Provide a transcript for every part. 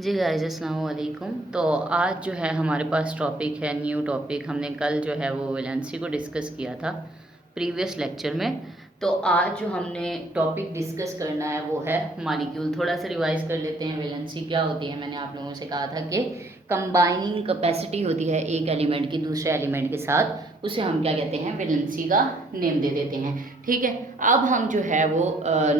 जी guys अस्सलाम वालेकुम। तो आज जो है हमारे पास टॉपिक है न्यू टॉपिक। हमने कल जो है वो वैलेंसी को डिस्कस किया था प्रीवियस लेक्चर में। तो आज जो हमने टॉपिक डिस्कस करना है वो है मॉलिक्यूल। थोड़ा सा रिवाइज कर लेते हैं। वैलेंसी क्या होती है? मैंने आप लोगों से कहा था कि कंबाइनिंग कैपेसिटी होती है एक एलिमेंट की दूसरे एलिमेंट के साथ, उसे हम क्या कहते हैं? वैलेंसी का नेम दे देते हैं। ठीक है, अब हम जो है वो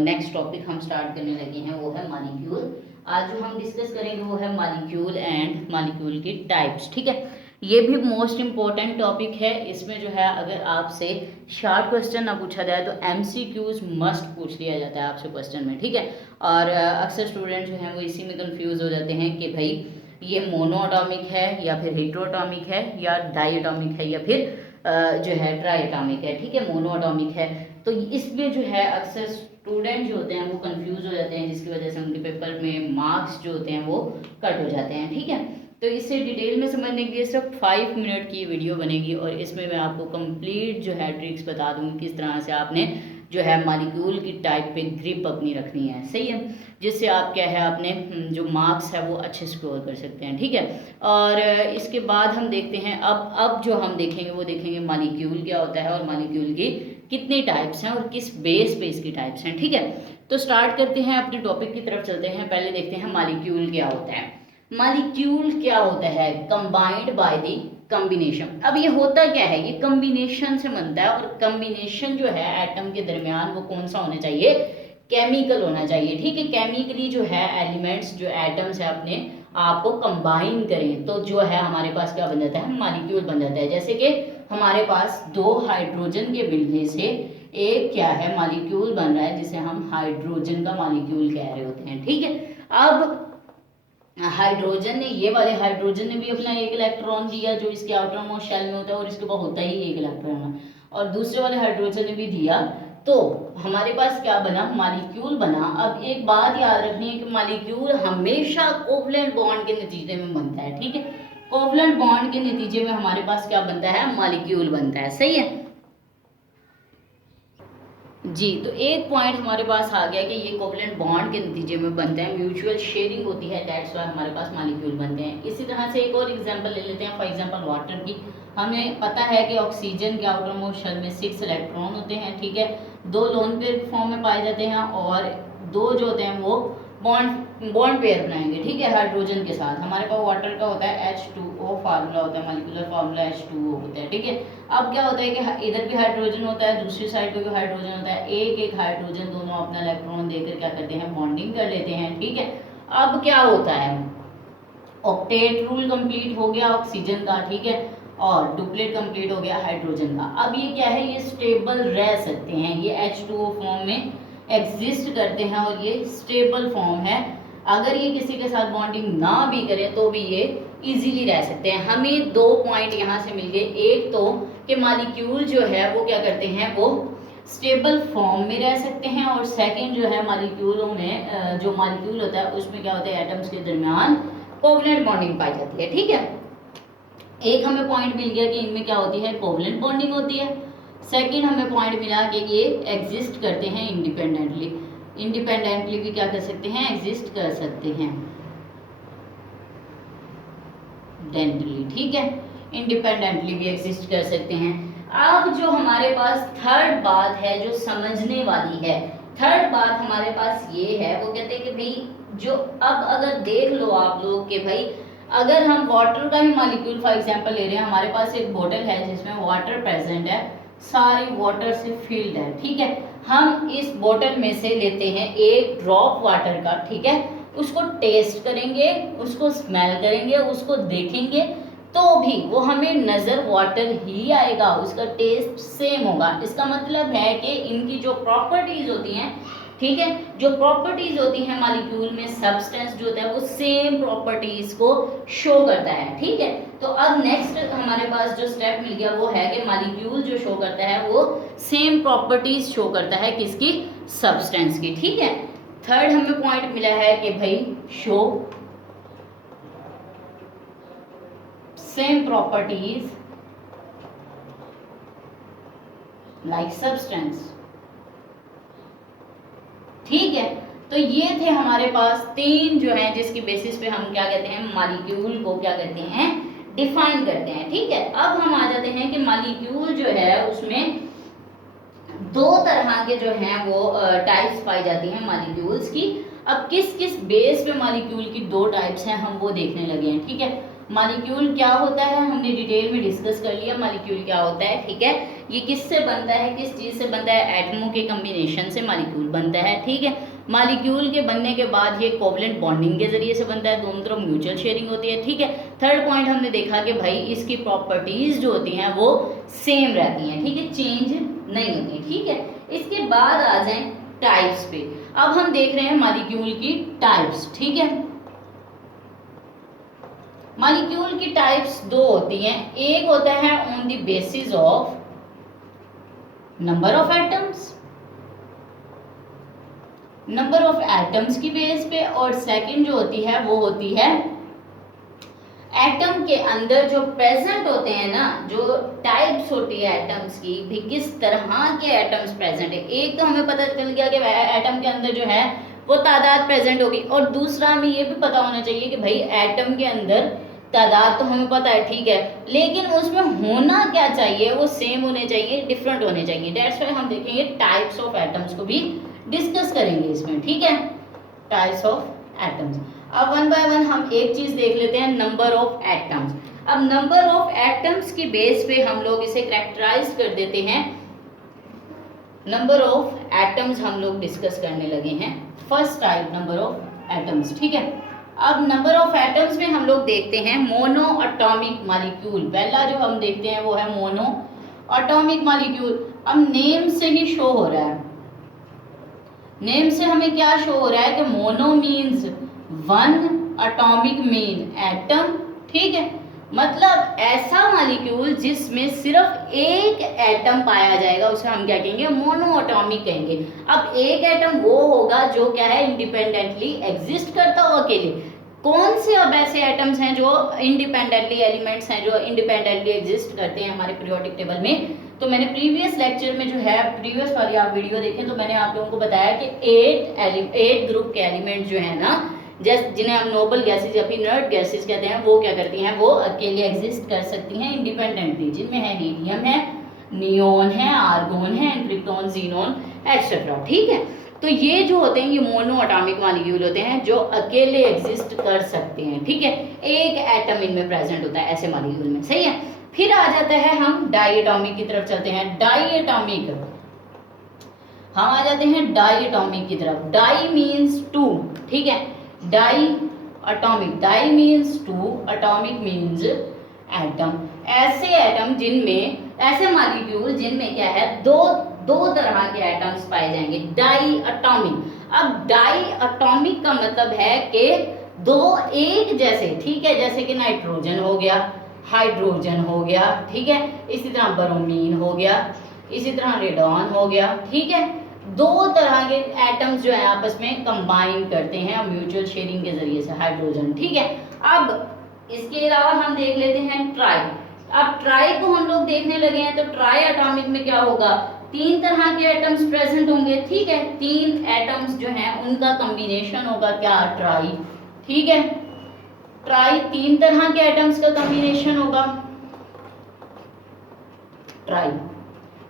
नेक्स्ट टॉपिक हम स्टार्ट करने लगे हैं, वो है मॉलिक्यूल। आज जो हम डिस्कस करेंगे वो है मॉलिक्यूल एंड मॉलिक्यूल की टाइप्स। ठीक है, ये भी मोस्ट इम्पॉर्टेंट टॉपिक है। इसमें जो है अगर आपसे शॉर्ट क्वेश्चन ना पूछा जाए तो एमसीक्यूज मस्ट पूछ लिया जाता है आपसे क्वेश्चन में। ठीक है, और अक्सर स्टूडेंट जो हैं वो इसी में कंफ्यूज हो जाते हैं कि भाई ये मोनोअटॉमिक है या फिर हेट्रोअटॉमिक है या डाईअटॉमिक है या फिर जो है ट्राईअटॉमिक है। ठीक है, मोनोअटॉमिक है। तो इसमें जो है अक्सर स्टूडेंट जो होते हैं वो कंफ्यूज हो जाते हैं, जिसकी वजह से उनके पेपर में मार्क्स जो होते हैं वो कट हो जाते हैं। ठीक है, तो इसे डिटेल में समझने के लिए सिर्फ 5 मिनट की वीडियो बनेगी और इसमें मैं आपको कंप्लीट जो है ट्रिक्स बता दूंगी किस तरह से आपने जो है मॉलिक्यूल की टाइप पे ग्रिप अपनी रखनी है। सही है, जिससे आप क्या है अपने जो मार्क्स है वो अच्छे स्कोर कर सकते हैं। ठीक है, और इसके बाद हम देखते हैं अब जो हम देखेंगे वो देखेंगे मॉलिक्यूल क्या होता है और मॉलिक्यूल की कितनी टाइप्स हैं और किस बेस पे इसकी टाइप्स हैं। ठीक है, तो स्टार्ट करते हैं, अपने टॉपिक की तरफ चलते हैं। पहले देखते हैं मॉलिक्यूल क्या होता है। मॉलिक्यूल क्या होता है? Combined by the combination. अब ये होता क्या है? ये कॉम्बिनेशन से बनता है, और कॉम्बिनेशन जो है एटम के दरमियान वो कौन सा होना चाहिए? केमिकल होना चाहिए। ठीक है, केमिकली जो है एलिमेंट्स जो एटम्स है अपने आप को कंबाइन करें तो जो है हमारे पास क्या बन जाता है? मॉलिक्यूल बन जाता है। जैसे कि हमारे पास दो हाइड्रोजन के मिलने से एक क्या है? मॉलिक्यूल बन रहा है, जिसे हम हाइड्रोजन का मॉलिक्यूल कह रहे होते हैं। ठीक है, अब हाइड्रोजन ने, ये वाले हाइड्रोजन ने भी अपना एक इलेक्ट्रॉन दिया जो इसके आउटर मोस्ट शेल में होता है, और इसके पास होता ही एक इलेक्ट्रॉन है, और दूसरे वाले हाइड्रोजन ने भी दिया, तो हमारे पास क्या बना? मॉलिक्यूल बना। अब एक बात याद रखनी है कि मॉलिक्यूल हमेशा कोवलेंट बॉन्ड के नतीजे में बनता है। ठीक है, कोवलेंट बॉन्ड के नतीजे में हमारे पास क्या बनता है? मॉलिक्यूल बनता है। सही है जी। तो एक पॉइंट हमारे पास आ गया कि ये कोवलेंट बॉन्ड के नतीजे में बनते हैं, म्यूचुअल शेयरिंग होती है, दैट्स व्हाई हमारे पास मॉलिक्यूल बनते हैं। इसी तरह से एक और एग्जांपल ले लेते हैं, फॉर एग्जांपल वाटर की। हमें पता है कि ऑक्सीजन के आउटर मोस्ट शेल में 6 इलेक्ट्रॉन होते हैं। ठीक है, 2 लोन पेयर फॉर्म में पाए जाते हैं और 2 जो होते हैं वो बॉन्ड बॉन्ड पेयर बनाएंगे। ठीक है, हाइड्रोजन के साथ। हमारे पास वाटर का होता है H2O फार्मूला होता है, मॉलिक्यूलर फार्मूला H2O होता है। ठीक है, अब क्या होता है कि इधर भी हाइड्रोजन होता है, दूसरी साइड पे भी हाइड्रोजन होता है, एक एक हाइड्रोजन दोनों अपना इलेक्ट्रॉन देकर क्या करते हैं? बॉन्डिंग कर लेते हैं। ठीक है, अब क्या होता है? ऑक्टेट रूल कंप्लीट हो गया ऑक्सीजन का। ठीक है, और डुप्लेट कंप्लीट हो गया हाइड्रोजन का। अब ये क्या है? ये स्टेबल रह सकते हैं, ये H2O फॉर्म में एग्जिस्ट करते हैं और ये स्टेबल फॉर्म है। अगर ये किसी के साथ बॉन्डिंग ना भी करें तो भी ये इजीली रह सकते हैं। हमें 2 पॉइंट यहाँ से मिल गए। एक तो कि मॉलिक्यूल जो है वो क्या करते हैं? वो स्टेबल फॉर्म में रह सकते हैं, और सेकंड जो है मॉलिक्यूलों में जो मॉलिक्यूल होता है उसमें क्या होता है? एटम्स के दरमियान कोवलेंट बॉन्डिंग पाई जाती है। ठीक है, एक हमें पॉइंट मिल गया कि इनमें क्या होती है? कोवलेंट बॉन्डिंग होती है। सेकंड हमें पॉइंट मिला कि ये एग्जिस्ट करते हैं इंडिपेंडेंटली। इंडिपेंडेंटली भी क्या कर सकते हैं? एग्जिस्ट कर सकते हैं डेंटली। ठीक है, इंडिपेंडेंटली भी एग्जिस्ट कर सकते हैं। अब जो हमारे पास थर्ड बात है जो समझने वाली है, थर्ड बात हमारे पास ये है, वो कहते हैं कि भाई जो अब अगर देख लो आप लोग कि भाई अगर हम वाटर का ही मॉलिक्यूल फॉर एग्जांपल ले रहे हैं, हमारे पास एक बोतल है जिसमें वाटर प्रेजेंट है, सारी वाटर से फिल्ड है। ठीक है, हम इस बोतल में से लेते हैं एक ड्रॉप वाटर का। ठीक है, उसको टेस्ट करेंगे, उसको स्मेल करेंगे, उसको देखेंगे, तो भी वो हमें नजर वाटर ही आएगा, उसका टेस्ट सेम होगा। इसका मतलब है कि इनकी जो प्रॉपर्टीज होती हैं, ठीक है, जो प्रॉपर्टीज होती हैं मॉलिक्यूल में, सब्सटेंस जो होता है वो सेम प्रॉपर्टीज को शो करता है। ठीक है, तो अब नेक्स्ट हमारे पास जो स्टेप मिल गया वो है कि मॉलिक्यूल जो शो करता है वो सेम प्रॉपर्टीज शो करता है, किसकी? सब्सटेंस की। ठीक है, थर्ड हमें पॉइंट मिला है कि भाई show same properties like substance. ठीक है, तो ये थे हमारे पास 3 जो है जिसकी बेसिस पे हम क्या कहते हैं, मॉलिक्यूल को क्या कहते हैं, डिफाइन करते हैं। ठीक है, अब हम आ जाते हैं कि मॉलिक्यूल जो है उसमें 2 तरह के जो हैं वो टाइप्स पाई जाती हैं मॉलिक्यूल्स की। अब किस किस बेस पे मॉलिक्यूल की 2 टाइप्स हैं हम वो देखने लगे हैं। ठीक है, मॉलिक्यूल क्या होता है हमने डिटेल में डिस्कस कर लिया, मॉलिक्यूल क्या होता है। ठीक है, ये किससे बनता है, किस चीज़ से बनता है, एटमों के कम्बिनेशन से मॉलिक्यूल बनता है। ठीक है, मॉलिक्यूल के बनने के बाद ये कोवलेंट बॉन्डिंग के जरिए से बनता है, दोनों तरफ म्यूचुअल शेयरिंग होती है। ठीक है, थर्ड पॉइंट हमने देखा कि भाई इसकी प्रॉपर्टीज जो होती हैं वो सेम रहती हैं। ठीक है, चेंज नहीं होती। ठीक है, इसके बाद आ जाएं टाइप्स पे। अब हम देख रहे हैं मॉलिक्यूल की टाइप्स। ठीक है, मॉलिक्यूल की टाइप्स 2 होती हैं, एक होता है on the basis of number of atoms, number of atoms की बेस पे, और सेकंड जो होती है वो होती है एटम के अंदर जो प्रेजेंट होते हैं ना, जो टाइप्स होती है एटम्स की भी, किस तरह के एटम्स प्रेजेंट है। एक तो हमें पता चल गया कि एटम के अंदर जो है वो तादाद प्रेजेंट होगी, और दूसरा हमें ये भी पता होना चाहिए कि भाई एटम के अंदर तादाद तो हमें पता है, ठीक है, लेकिन उसमें होना क्या चाहिए, वो सेम होने चाहिए, डिफरेंट होने चाहिए। दैट्स व्हाई हम देखेंगे टाइप्स ऑफ एटम्स को भी डिस्कस करेंगे इसमें। ठीक है, टाइप्स ऑफ एटम्स। अब वन बाय वन हम एक चीज देख लेते हैं, नंबर ऑफ एटम्स। अब नंबर ऑफ एटम्स की बेस पे हम लोग इसे कैरेक्टराइज कर देते हैं। नंबर ऑफ एटम्स हम लोग डिस्कस करने लगे हैं, first type number of atoms. ठीक है, अब नंबर ऑफ एटम्स में हम लोग देखते हैं मोनो एटॉमिक मॉलिक्यूल। पहला जो हम देखते हैं वो है मोनो एटॉमिक मॉलिक्यूल। अब नेम से ही शो हो रहा है, नेम से हमें क्या शो हो रहा है कि mono means 1, atomic mean atom. ठीक है, मतलब ऐसा मॉलिक्यूल जिसमें सिर्फ एक एटम पाया जाएगा उसे हम क्या कहेंगे, मोनो एटॉमिक कहेंगे। अब एक एटम वो होगा जो क्या है, इंडिपेंडेंटली एग्जिस्ट करता हो अकेले। कौन से अब ऐसे एटम्स हैं जो इंडिपेंडेंटली, एलिमेंट्स हैं जो इंडिपेंडेंटली एग्जिस्ट करते हैं हमारे पीरियोडिक टेबल में। तो मैंने प्रीवियस लेक्चर में जो है, प्रीवियस वाली आप वीडियो देखें तो मैंने आप लोगों को बताया कि 8 ग्रुप के एलिमेंट जो है ना, जैसे जिन्हें हम नोबल गैसेज या फिर इनर्ट गैसेज कहते हैं, वो क्या करती हैं, वो अकेले एग्जिस्ट कर सकती हैं इंडिपेंडेंटली, जिनमें है हीलियम है, नियोन है, आर्गोन है, क्रिप्टॉन, जीनोन एक्सेट्रा। ठीक है, तो ये जो होते हैं ये मोनो एटॉमिक मॉलिक्यूल होते हैं जो अकेले एग्जिस्ट कर सकते हैं। ठीक है, एक एटम इनमें प्रेजेंट होता है ऐसे मॉलिक्यूल में। सही है, फिर आ जाता है हम डाई एटॉमिक की तरफ चलते हैं। डाई एटॉमिक, हम आ जाते हैं डाई एटॉमिक की तरफ। Di means 2। ठीक है, diatomic, di means 2, atomic means atom. ऐसे एटम जिनमें, ऐसे मॉलिक्यूल जिनमें क्या है, दो तरह के एटम्स पाए जाएंगे, डाई एटॉमिक। अब डाई एटॉमिक का मतलब है कि 2 एक जैसे, ठीक है, जैसे कि नाइट्रोजन हो गया, हाइड्रोजन हो गया, ठीक है, इसी तरह ब्रोमीन हो गया, इसी तरह रेडॉन हो गया। ठीक है, 2 तरह के एटम्स जो है आपस में कंबाइन करते हैं म्यूचुअल शेयरिंग के जरिए से, हाइड्रोजन। ठीक है, अब इसके अलावा हम देख लेते हैं ट्राई। अब ट्राई को हम लोग देखने लगे हैं, तो ट्राई एटॉमिक में क्या होगा, 3 तरह के एटम्स प्रेजेंट होंगे। ठीक है, 3 एटम्स जो हैं उनका कॉम्बिनेशन होगा क्या, ट्राई। ठीक है, ट्राई 3 तरह के एटम्स का कॉम्बिनेशन होगा, ट्राई।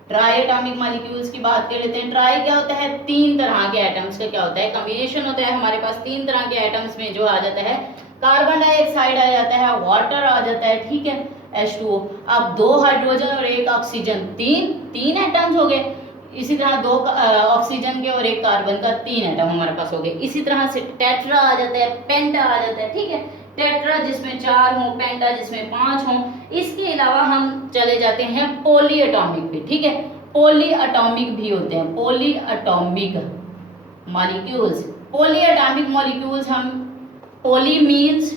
ट्राई एटॉमिक मॉलिक्यूल्स की बात कर लेते हैं। ट्राई क्या होता है, 3 तरह के एटम्स का क्या होता है, कॉम्बिनेशन होता है। हमारे पास 3 तरह के एटम्स में जो आ जाता है, कार्बन डाइऑक्साइड आ जाता है, वाटर आ जाता है, ठीक है, H2O। अब 2 हाइड्रोजन और 1 ऑक्सीजन, तीन एटम्स हो गए। इसी तरह 2 ऑक्सीजन के और 1 कार्बन का 3 एटम हमारे पास हो गए। इसी तरह से टेट्रा आ जाता है, पेंटा आ जाता है। ठीक है, टेट्रा जिसमें 4 हों, पेंटा जिसमें 5 हों। इसके अलावा हम चले जाते हैं पॉली एटॉमिक पे। ठीक है, पॉली एटॉमिक भी होते हैं, poly atomic molecules. Poly atomic molecules, हम पॉली मीन्स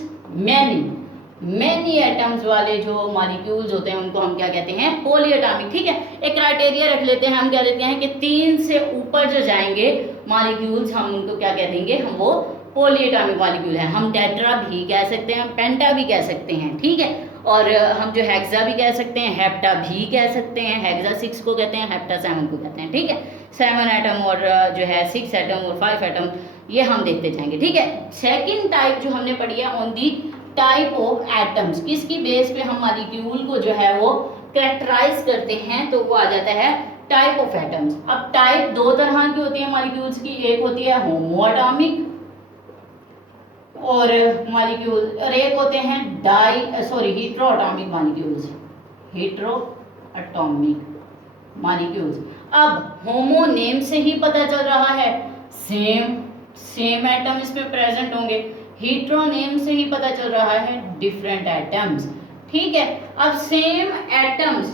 मैनी एटम्स वाले जो मॉलिक्यूल्स होते हैं उनको हम क्या कहते हैं, पॉली एटॉमिक। ठीक है, एक क्राइटेरिया रख लेते हैं, हम क्या देते हैं कि 3 से ऊपर जो जाएंगे मॉलिक्यूल्स, हम उनको क्या कह देंगे, हम वो पॉली एटॉमिक मॉलिक्यूल है। हम टेट्रा भी कह सकते हैं, पेंटा भी कह सकते हैं। ठीक है, और हम जो हेक्सा भी कह सकते हैं, हेप्टा भी कह सकते हैं, हेक्सा 6 को कहते हैं, हेप्टा 7 को कहते हैं, ठीक है। 7 एटम और जो है 6 एटम और 5 एटम, ये हम देखते जाएंगे, ठीक है। सेकेंड टाइप जो हमने पढ़ी है on the type of atoms, किसकी बेस पे हम मॉलिक्यूल को जो है वो कैरेक्टराइज करते हैं, तो वो आ जाता है टाइप ऑफ एटम्स। अब टाइप दो तरह की होती है मॉलिक्यूल्स की, एक होती है होमो एटॉमिक और मॉलिक्यूल, और एक होते हैं hetero atomic molecules, hetero atomic molecules. अब होमो नेम से ही पता चल रहा है सेम एटम इसमें प्रेजेंट होंगे, हीट्रो नेम से ही पता चल रहा है डिफरेंट एटम्स, ठीक है। अब सेम एटम्स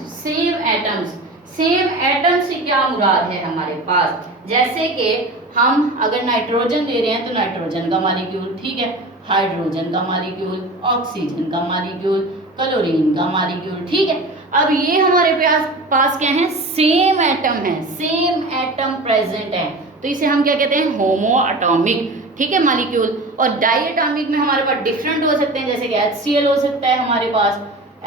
से क्या मुराद है हमारे पास, जैसे कि हम अगर नाइट्रोजन ले रहे हैं तो नाइट्रोजन का मॉलिक्यूल, ठीक है, हाइड्रोजन का मॉलिक्यूल, ऑक्सीजन का मॉलिक्यूल, क्लोरीन का मॉलिक्यूल, ठीक है। अब ये हमारे पास क्या है, सेम एटम प्रेजेंट है, तो इसे हम क्या कहते हैं, होमो एटॉमिक, ठीक है, मॉलिक्यूल। और डाई एटॉमिक में हमारे पास डिफरेंट हो सकते हैं, जैसे कि HCl हो सकता है हमारे पास,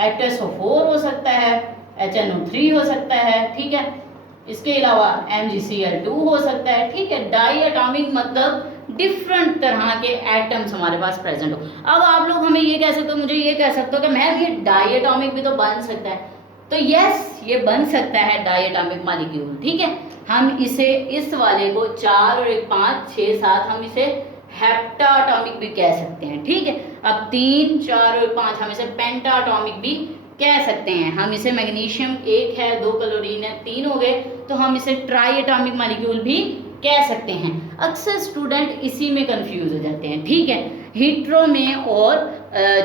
HSO4 हो सकता है, HNO3 हो सकता है, ठीक है, इसके अलावा MgCl2 हो सकता है, ठीक है। डाई एटॉमिक मतलब डिफरेंट तरह के एटम्स हमारे पास प्रेजेंट हो। अब आप लोग हमें ये कह सकते हो, मुझे ये कह सकते हो कि मैम ये डाई एटॉमिक भी तो बन सकता है, तो यस ये बन सकता है डाई एटॉमिक मॉलिक्यूल, ठीक है। हम इसे इस वाले को 4 और 1 5 6 7 हम इसे हेप्टा एटॉमिक भी कह सकते हैं, ठीक है। अब 3 4 और 5 हम इसे पेंटा एटॉमिक भी कह सकते हैं। हम इसे मैग्नीशियम 1 है, 2 क्लोरीन है, 3 हो गए, तो हम इसे ट्राई एटॉमिक मॉलिक्यूल भी कह सकते हैं। अक्सर स्टूडेंट इसी में कंफ्यूज हो जाते हैं, ठीक है। हीट्रो में और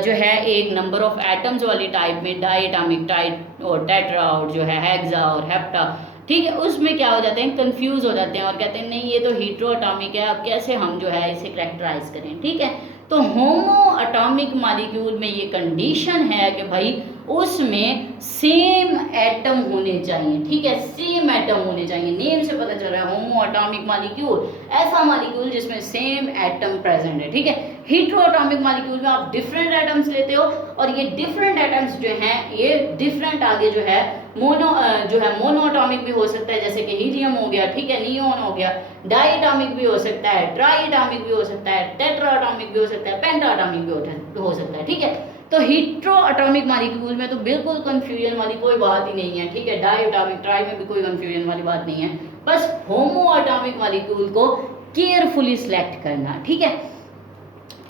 जो है एक नंबर ऑफ एटम्स वाली टाइप में डाई एटॉमिक टाइप और टेट्रा और जो है हेक्सा और हेप्टा, ठीक है, उसमें क्या हो जाते हैं, कंफ्यूज हो जाते हैं और कहते हैं नहीं ये तो हीट्रो एटॉमिक है, अब कैसे हम जो है इसे कैरेक्टराइज करें, ठीक है। तो होमो एटॉमिक मॉलिक्यूल में ये कंडीशन है कि भाई उसमें सेम एटम होने चाहिए, ठीक है, सेम एटम होने चाहिए। नेम से पता चल रहा है होमो एटॉमिक मॉलिक्यूल, ऐसा मॉलिक्यूल जिसमें सेम एटम प्रेजेंट है, ठीक है। हीट्रो एटॉमिक मॉलिक्यूल में आप डिफरेंट एटम्स लेते हो और ये डिफरेंट एटम्स जो हैं ये डिफरेंट आगे जो है मोनो एटॉमिक भी हो सकता है, जैसे कि हीलियम हो गया, ठीक है, नियोन हो गया, डाई एटॉमिक भी हो सकता है, ट्राई एटॉमिक भी हो सकता है, टेट्रा एटॉमिक भी हो सकता है, पेंटा एटॉमिक भी हो सकता है, ठीक है। तो हीट्रो एटॉमिक मॉलिक्यूल में तो बिल्कुल कंफ्यूजन वाली कोई बात ही नहीं है, ठीक है। डाई एटॉमिक ट्राई में भी कोई कंफ्यूजन वाली बात नहीं है, बस होमो एटॉमिक मॉलिक्यूल को केयरफुली सिलेक्ट करना, ठीक है।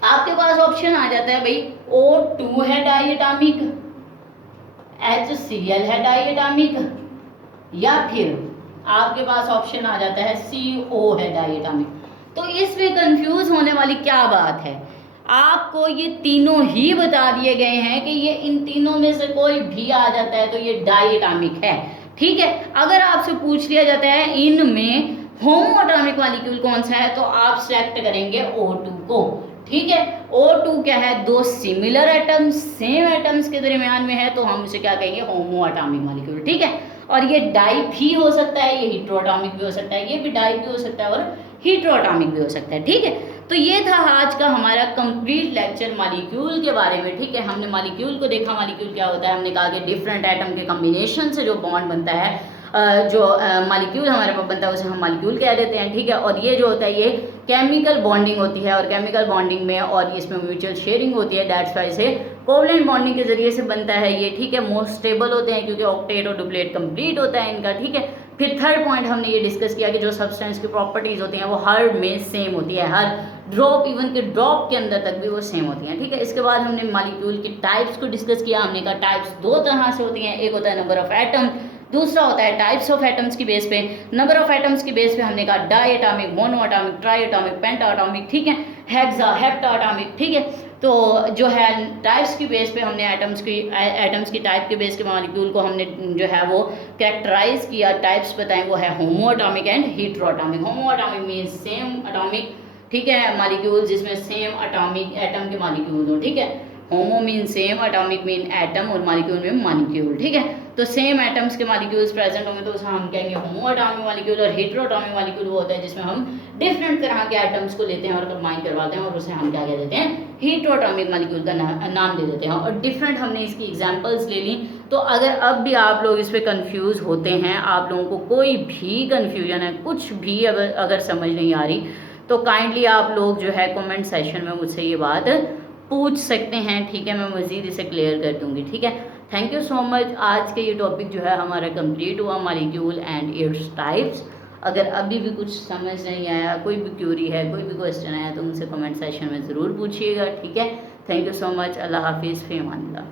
आपके पास ऑप्शन आ जाता है भाई O2 है डाई एटॉमिक, HCl है डाई एटॉमिक, या फिर आपके पास ऑप्शन आ जाता है CO है डाई एटॉमिक। तो इसमें कंफ्यूज होने वाली क्या बात है, आपको ये तीनों ही बता दिए गए हैं कि ये इन तीनों में से कोई भी आ जाता है तो ये डाई एटॉमिक है, ठीक है। अगर आपसे पूछ लिया जाता है इनमें होमो एटॉमिक मॉलिक्यूल कौन सा है, तो आप सेलेक्ट करेंगे O2 को, ठीक है। O2 क्या है, दो सिमिलर एटम्स सेम एटम्स के दरमियान में है, तो हम इसे क्या कहेंगे, होमो एटॉमिक मॉलिक्यूल, ठीक है। और ये डाई भी हो सकता है, ये हीट्रो एटॉमिक भी हो सकता है, ये भी डाई भी हो सकता है और हीट्रो एटॉमिक भी हो सकता है, ठीक है। तो ये था आज का हमारा कंप्लीट लेक्चर मॉलिक्यूल के बारे में, ठीक है। हमने मॉलिक्यूल को देखा, मॉलिक्यूल क्या होता है, हमने कहा कि डिफरेंट एटम के कम्बिनेशन से जो बॉन्ड बनता है, जो मॉलिक्यूल हमारे पास बनता है उसे हम मॉलिक्यूल कह देते हैं, ठीक है। और ये जो होता है ये केमिकल बॉन्डिंग होती है, और केमिकल बॉन्डिंग में और इसमें म्यूचुअल शेयरिंग होती है, दैट्स वाई से कोवलेंट बॉन्डिंग के जरिए से बनता है ये, ठीक है। मोस्ट स्टेबल होते हैं क्योंकि ऑक्टेट और डुप्लेट कंप्लीट होता है इनका, ठीक है। फिर थर्ड पॉइंट हमने ये डिस्कस किया कि जो सब्सटेंस की प्रॉपर्टीज होती हैं वो हर में सेम होती है, हर ड्रॉप इवन के ड्रॉप के अंदर तक भी वो सेम होती हैं, ठीक है। इसके बाद हमने मॉलिक्यूल की टाइप्स को डिस्कस किया। हमने कहा टाइप्स दो तरह से होती हैं, एक होता है नंबर ऑफ एटम, दूसरा होता है टाइप्स ऑफ एटम्स की बेस पे। नंबर ऑफ एटम्स की बेस पे हमने कहा diatomic, monoatomic, triatomic, pentatomic, ठीक है, हेक्सा, हेप्टा एटॉमिक, ठीक है। तो जो है टाइप्स की बेस पे हमने एटम्स की टाइप के बेस के मॉलिक्यूल को हमने जो है वो कैरेक्टराइज किया, टाइप्स बताएं, वो है होमो atomic and hetero atomic. Homo atomic means same atomic, ठीक है, मॉलिक्यूल जिसमें सेम एटॉमिक एटम के मॉलिक्यूल हो, ठीक है। Homo mean same, atomic mean atom और मॉलिक्यूल मीन मॉलिक्यूल, ठीक है। तो सेम एटम्स के मॉलिक्यूल्स प्रेजेंट होंगे तो उसे हम कहेंगे होमो एटॉमिक मॉलिक्यूल, और हेटेरोटॉमिक मॉलिक्यूल वो होता है जिसमें हम डिफरेंट तरह के एटम्स को लेते हैं और कंबाइन करवाते हैं और उसे हम क्या कह देते हैं, हेटेरोटॉमिक मॉलिक्यूल का नाम दे देते हैं। और डिफरेंट हमने इसकी एग्जांपल्स ले ली। तो अगर अब भी आप लोग इस पर कंफ्यूज होते हैं, आप लोगों को कोई भी कन्फ्यूजन है, कुछ भी अगर समझ नहीं आ रही, तो काइंडली आप लोग जो है कमेंट सेशन में मुझसे ये बात पूछ सकते हैं, ठीक है। मैं मज़ीद इसे क्लियर कर दूंगी, ठीक है। Thank you so much. आज के ये टॉपिक जो है हमारा कंप्लीट हुआ, मॉलिक्यूल एंड इट्स टाइप्स। अगर अभी भी कुछ समझ नहीं आया, कोई भी क्यूरी है, कोई भी क्वेश्चन आया, तो मुझसे कमेंट सेशन में ज़रूर पूछिएगा, ठीक है। Thank you so much. Allah हाफिज़, फ़ी अमान अल्लाह।